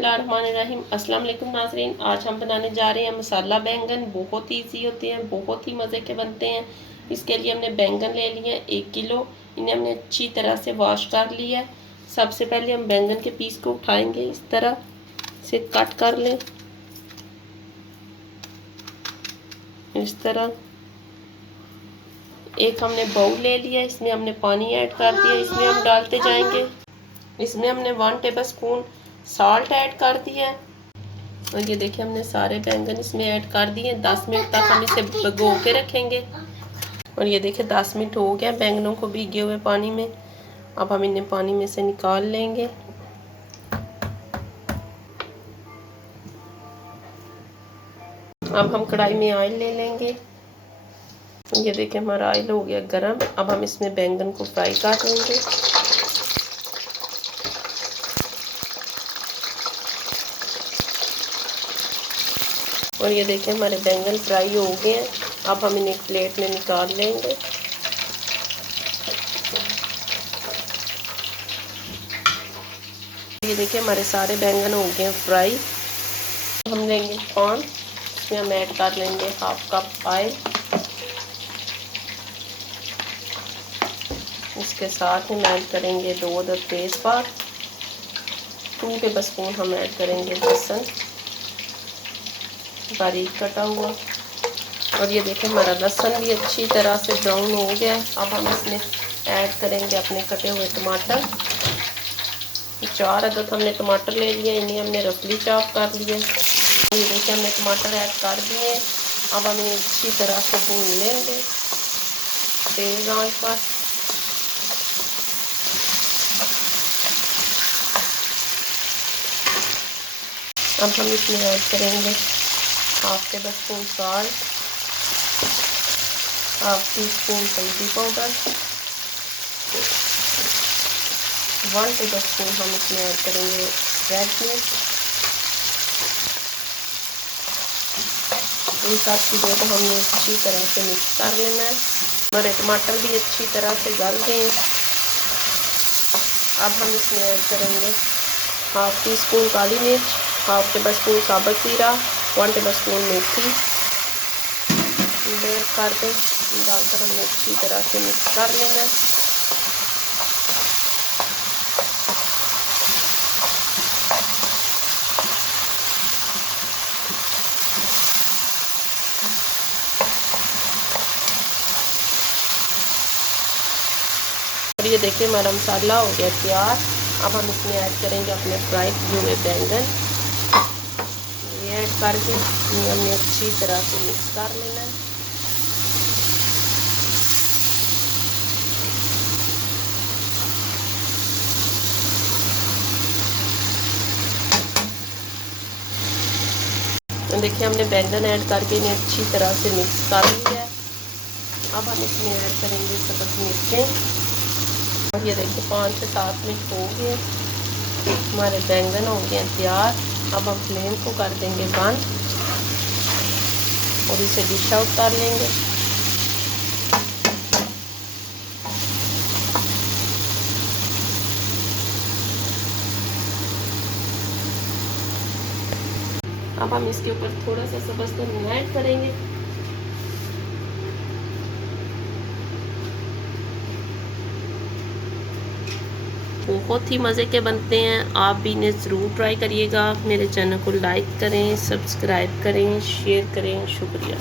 बिस्मिल्लाहिर्रहमानिर्रहीम। अस्सलाम वालेकुम नाज़रीन। आज हम बनाने जा रहे हैं मसाला बैंगन। बहुत ईजी होते हैं, बहुत ही मज़े के बनते हैं। इसके लिए हमने बैंगन ले लिए 1 किलो। इन्हें हमने अच्छी तरह से वॉश कर लिया है। सबसे पहले हम बैंगन के पीस को उठाएंगे, इस तरह से कट कर लें, इस तरह। एक हमने बाउल ले लिया, इसमें हमने पानी ऐड कर दिया, इसमें हम डालते जाएंगे। इसमें हमने 1 टेबल स्पून सॉल्ट ऐड कर दिया है। और ये देखिए हमने सारे बैंगन इसमें ऐड कर दिए। 10 मिनट तक हम इसे भिगो के रखेंगे। और ये देखिए 10 मिनट हो गया बैंगनों को भीगे हुए पानी में। अब हम इन्हें पानी में से निकाल लेंगे। अब हम कढ़ाई में ऑयल ले लेंगे। ये देखिए हमारा ऑयल हो गया गरम। अब हम इसमें बैंगन को फ्राई कर लेंगे। और ये देखिए हमारे बैंगन फ्राई हो गए हैं। अब हम इन्हें प्लेट में निकाल लेंगे। ये देखिए हमारे सारे बैंगन हो गए हैं फ्राई। हम लेंगे कॉर्न, इसमें हम ऐड कर लेंगे 1/2 कप ऑयल। इसके साथ हम ऐड करेंगे 2 अदद तेज़पात। 2 टेबल स्पून हम ऐड करेंगे लहसुन बारीक कटा हुआ। और ये देखिए हमारा लहसुन भी अच्छी तरह से ब्राउन हो गया है। अब हम इसमें ऐड करेंगे अपने कटे हुए टमाटर। 4 अदद हमने टमाटर ले लिए, इन्हें हमने रफली चॉप कर लिया। ये देखिए हमने टमाटर ऐड कर दिए। अब हम इन्हें अच्छी तरह से भून लेंगे तेज आंच पर। अब हम इसमें ऐड करेंगे 1/2 टेबल स्पून सॉल्ट, 1/2 टीस्पून हल्दी पाउडर, 1 टेबल स्पून हम इसमें ऐड करेंगे रेड मिर्च। इन सब चीज़ों को हमने अच्छी तरह से मिक्स कर लेना है। हमारे टमाटर भी अच्छी तरह से गल गए हैं। अब हम इसमें ऐड करेंगे 1/2 टीस्पून काली मिर्च, 1/2 टेबल स्पून साबुत जीरा, 1 टेबल स्पून मेथी ऐड करके डालकर हमने अच्छी तरह से मिक्स कर लेना है। और ये देखिए हमारा मसाला हो गया तैयार। अब हम इसमें ऐड करेंगे अपने फ्राई किए हुए बैंगन। ये ऐड करके हमने अच्छी तरह से मिक्स कर लेना है। तो देखिए हमने बैंगन ऐड करके इन्हें अच्छी तरह से मिक्स कर लिया है। अब हम इसमें ऐड करेंगे सब्ज़ मिर्चें। और ये देखिए 5 से 7 मिनट हो गए, हमारे बैंगन हो गए तैयार। अब हम फ्लेम को कर देंगे बंद और इसे डिश आउट कर लेंगे। अब हम इसके ऊपर थोड़ा सा सब्ज़ धनिया ऐड करेंगे। बहुत ही मज़े के बनते हैं, आप भी इन्हें ज़रूर ट्राई करिएगा। मेरे चैनल को लाइक करें, सब्सक्राइब करें, शेयर करें। शुक्रिया।